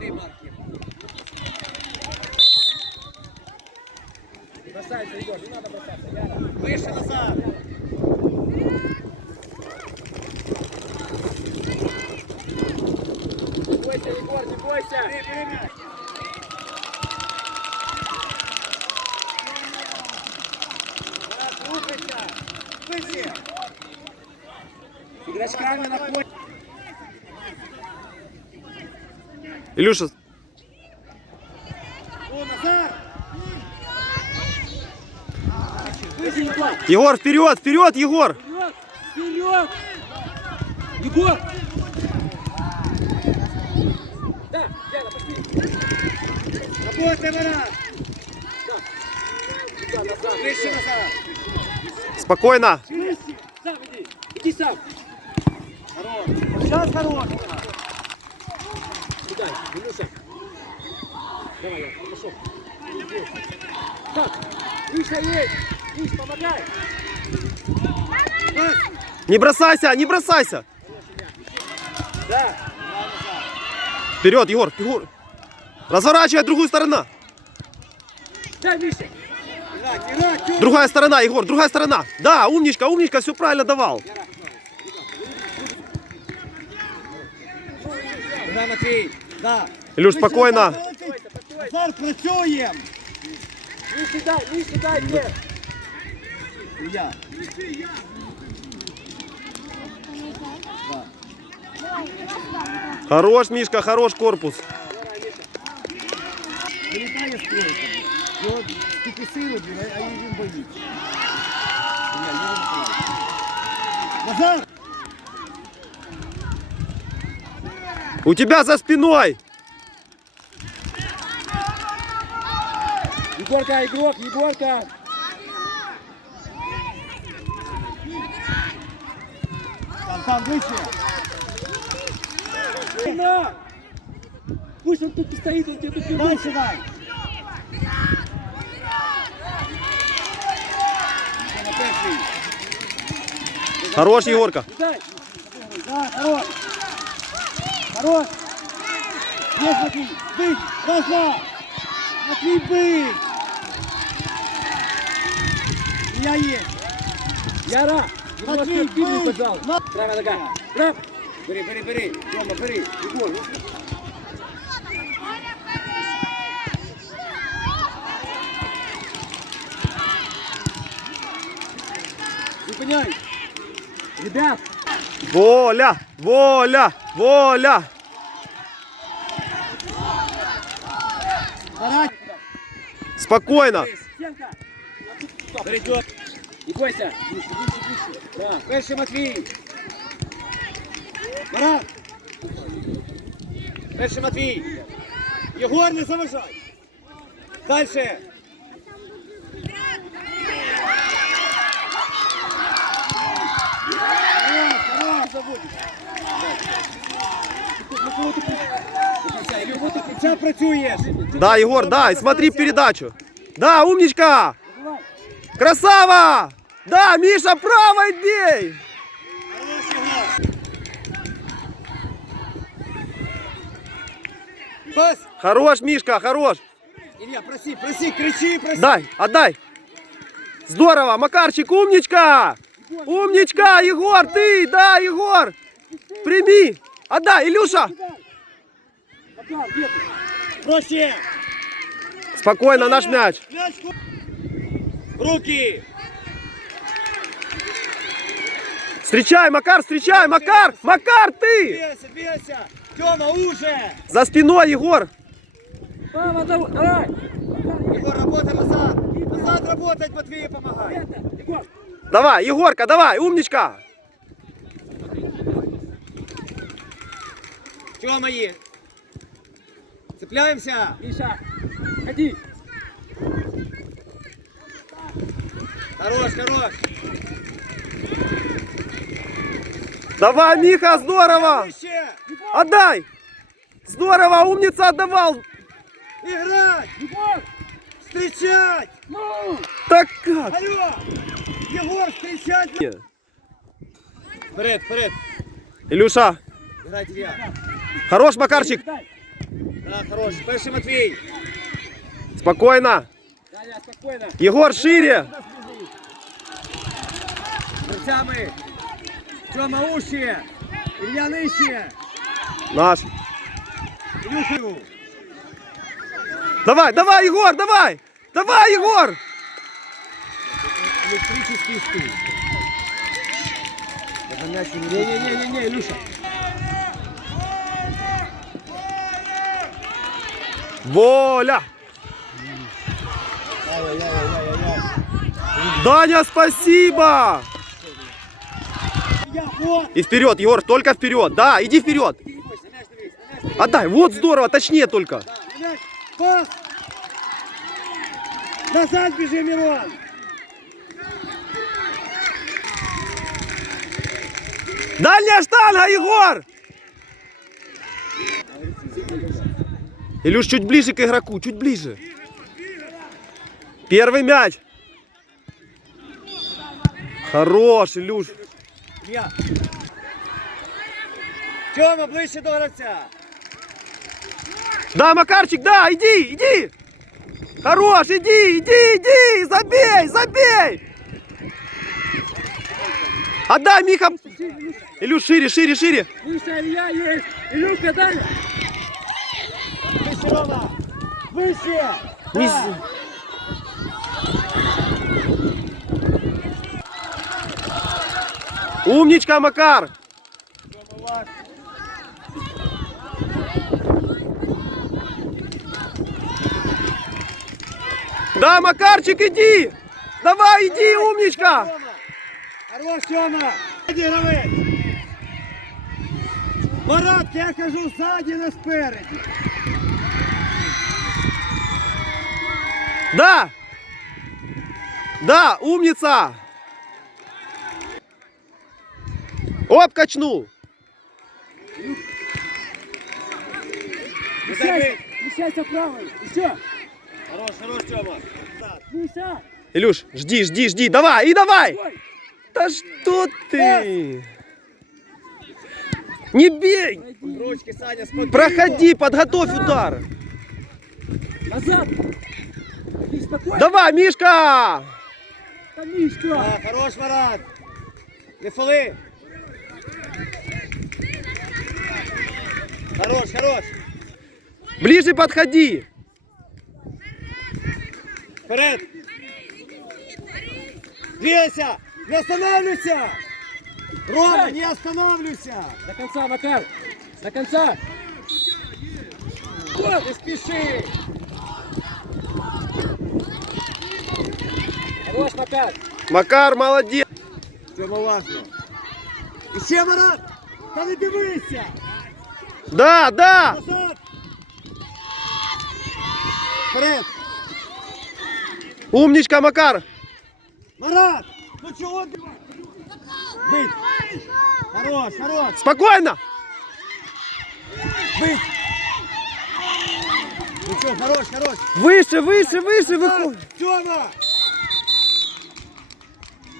Бери, Марки. Бросайся, Егор, не надо бросаться. Яра. Выше назад. Не бойся, Егор, не бойся. Да, слушайся. Выше. Игрочками находишь. Ілюша, О, назад. Выше, Егор. Єгор, вперед, вперед, Єгор! Вперед! Вперед! Егор! Да, Яна, пошли! Работай, Марат! Да, назад, выше назад! Спокойно! Выше! Сам иди! Иди сам! Хорош! Сейчас хорош! Сюда, Илюша! Давай, Ян, пошел! Так, выше есть! Миш, помогай! Не бросайся, не бросайся! Да! Вперед, Егор, Егор! Разворачивай другую сторону! Да, Миша! Другая сторона, Егор, другая сторона! Да, умничка, умничка, все правильно давал! Да, Матвей! Да! Илюш, спокойно! Назар, працюємо! Не сідай, не сідай, ні! Я. Хорош, Мишка, хорош корпус! Вилітає стройка. Його стільки сили, блін, а він боїться. Я, Юрій Миколаївич. Назар! У тебя за спиной! Егорка, игрок, Егорка! Там, там, выше! На! Пусть он тут стоит, он тебе тут не Дальше перший. Хорош, Егорка! Да, хорош! Хорош! Есть, Матвей! Быть! Раз, два! Матвей, быть! Я есть! Яра! Матвей, быть! пожалуйста! Правая нога! Прав! Бери, бери, бери! Тёма, бери! Егор! Зупиняй! Ребят! Воля! Воля! Воля! Спокойно! Перейдет! Выше, выше, выше! Да, перший Матвей! Марат! Перший Матвій! Єгор, не заважай! Дальше! Хорош, хорош, заводиш. На кого ти працюєш? На кого ти кінця працюєш? Да, Егор, дай, смотри передачу! Да, умничка! Давай. Красава! Да, Миша, правой бей! Хорош, Єгор! Пас! Хорош, Мишка, хорош! Илья, проси, проси, кричи, проси! Дай, отдай! Здорово, Макарчик, умничка! Умничка, Егор, ты, да, Егор! Прими! Отдай, Илюша! Проще! Спокойно, наш мяч. Руки! Встречай, Макар, встречай, Макар! Макар, ты! Тёма, уже! За спиной, Егор! Мама, давай! Егор, работай назад! Назад работать, Матвею помогай! Егор! Давай, Егорка, давай, умничка! Тёма есть! Цепляемся! Миша, ходи! Хорош, хорош! Давай, Миха, здорово! Отдай! Здорово, умница, отдавал! Играть! Встречать! Так как? Алло! Егор, встречать! Вперед, вперед! Илюша, Играйте я! хорош, Макарчик! Да, хорош. Перший Матвій. Спокойно. Даня, спокійно. Егор, шире. Серцями. Тьома уші. Ілля нижче. Наш. Ілюху. Давай, давай, Егор, давай. Давай, Егор. Электрический стул. Не-не-не-не, Илюша. Воля. Даня, спасибо. И вперед, Егор, только вперед. Да, иди вперед. Отдай. Вот здорово, точнее только. Пас. Назад бежи, Мирон. Дальняя штанга, Егор. Илюш, чуть ближе к игроку, чуть ближе. Первый мяч. Хорош, Илюш. Я. Тьома, ближче до гравця. Да, Макарчик, да, иди, иди. Хорош, иди, иди, иди, забей, забей. Отдай, Миха. Илюш, шире, шире, шире. Выше Илья есть. Илюшка, Даня. Выше, Рома. Выше. Да. с- Умничка, Макар. Да, Макарчик, иди. Давай, иди, умничка. Хорош. Сзади гравець. Марат, я кажу, ззаді, не спереді. Да. Да, умница. Оп, качнул. Мішайся, мішайся правою. Все. Хорош, хорош, Тьома. Міша. Илюш, жди, жди, жди. Давай, и давай. Ой. Да что ты? Не бей. Ручки, Саня, спокійно. Проходи, подготовь удар. Назад. Давай, Мишка. Та Мішка. Да, хорош, Марат. Не фоли. Хорош, хорош. Ближе подходи. Вперед. Двигайся. Не останавливайся. Рома, не останавливайся. До конца, Макар. До конца. Не спеши. Хорош, Макар. Макар, молодец. Цьому важно. І ще, Марат. Та не дивися. Да, да. Назад. Вперед. Умничка, Макар. Марат. Ну чого ти? Бить. Хорош, хорош. Спокойно. Бить. Ну что, хорош, хорош. Выше, выше, выше выходи. Тёма!